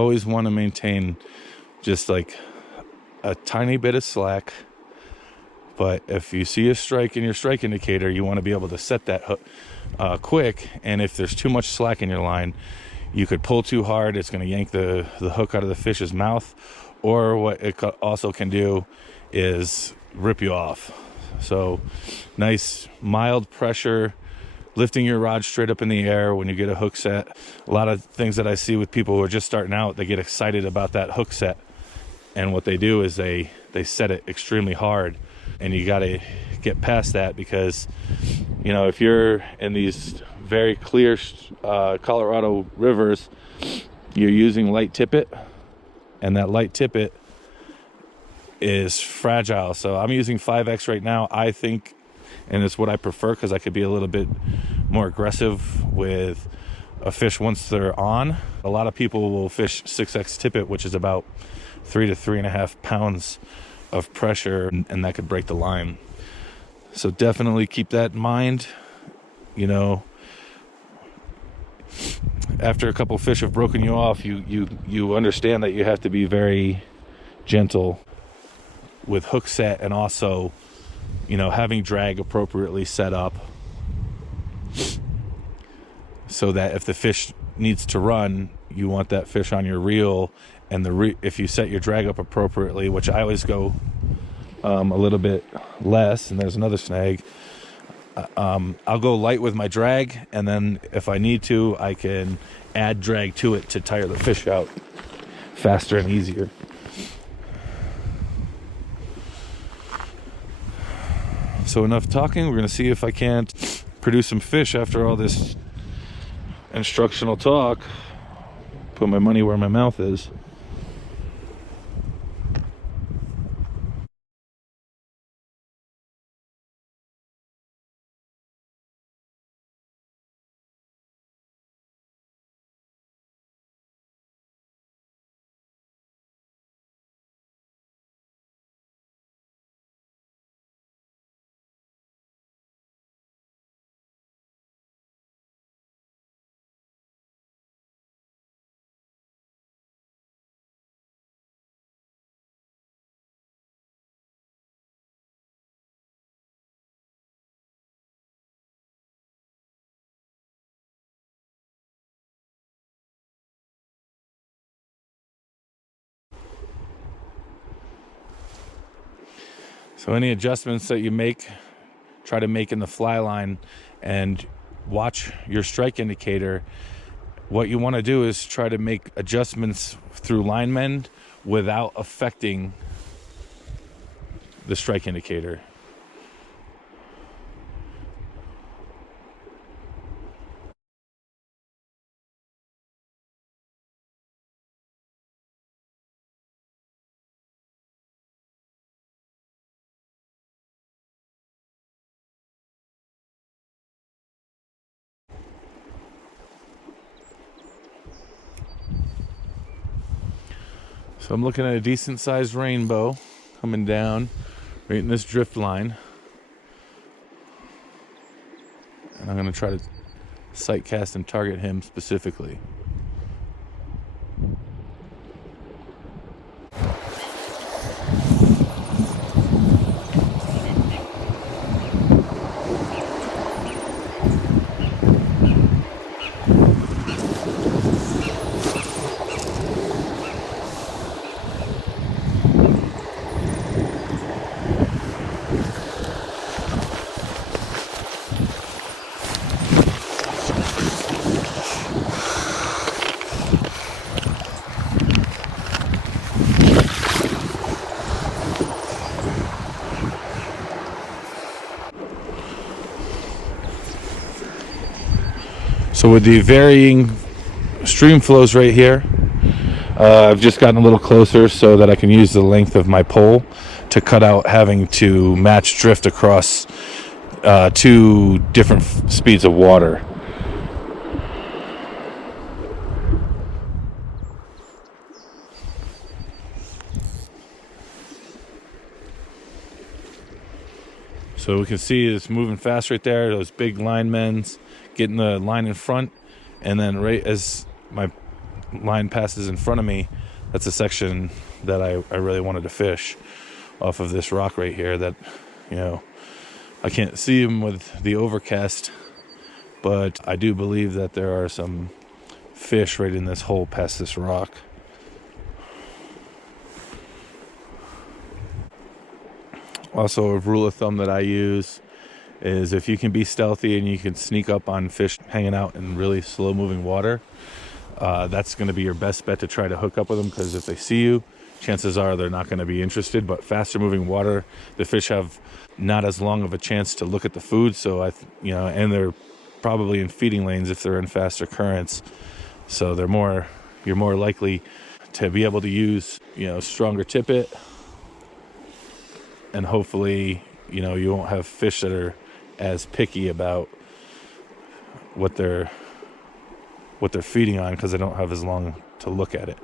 always want to maintain just like a tiny bit of slack. But if you see a strike in your strike indicator, you want to be able to set that hook quick. And if there's too much slack in your line, you could pull too hard. It's going to yank the hook out of the fish's mouth. Or what it also can do is rip you off. So nice mild pressure, lifting your rod straight up in the air when you get a hook set. A lot of things that I see with people who are just starting out, they get excited about that hook set. And what they do is they set it extremely hard. And you got to get past that, because, you know, if you're in these very clear Colorado rivers, you're using light tippet, and that light tippet is fragile. So I'm using 5X right now, I think, and it's what I prefer because I could be a little bit more aggressive with a fish once they're on. A lot of people will fish 6X tippet, which is about 3 to 3.5 pounds of pressure, and that could break the line. So definitely keep that in mind. You know, after a couple fish have broken you off, you understand that you have to be very gentle with hook set, and also, you know, having drag appropriately set up so that if the fish needs to run, you want that fish on your reel. And if you set your drag up appropriately, which I always go a little bit less, and there's another snag, I'll go light with my drag, and then if I need to, I can add drag to it to tire the fish out faster and easier. So enough talking. We're going to see if I can't produce some fish after all this instructional talk. Put my money where my mouth is. So any adjustments that you make, try to make in the fly line, and watch your strike indicator. What you want to do is try to make adjustments through line mend without affecting the strike indicator. So I'm looking at a decent sized rainbow coming down right in this drift line. And I'm going to try to sight cast and target him specifically. So with the varying stream flows right here, I've just gotten a little closer so that I can use the length of my pole to cut out having to match drift across 2 different speeds of water. So we can see it's moving fast right there, those big line mends, getting the line in front, and then right as my line passes in front of me, that's a section that I really wanted to fish off of this rock right here that, you know, I can't see them with the overcast, but I do believe that there are some fish right in this hole past this rock. Also, a rule of thumb that I use is if you can be stealthy and you can sneak up on fish hanging out in really slow moving water, that's going to be your best bet to try to hook up with them, because if they see you, chances are they're not going to be interested. But faster moving water, the fish have not as long of a chance to look at the food, so and they're probably in feeding lanes if they're in faster currents, so you're more likely to be able to use, stronger tippet, and hopefully, you won't have fish that are as picky about what they're feeding on, because they don't have as long to look at it.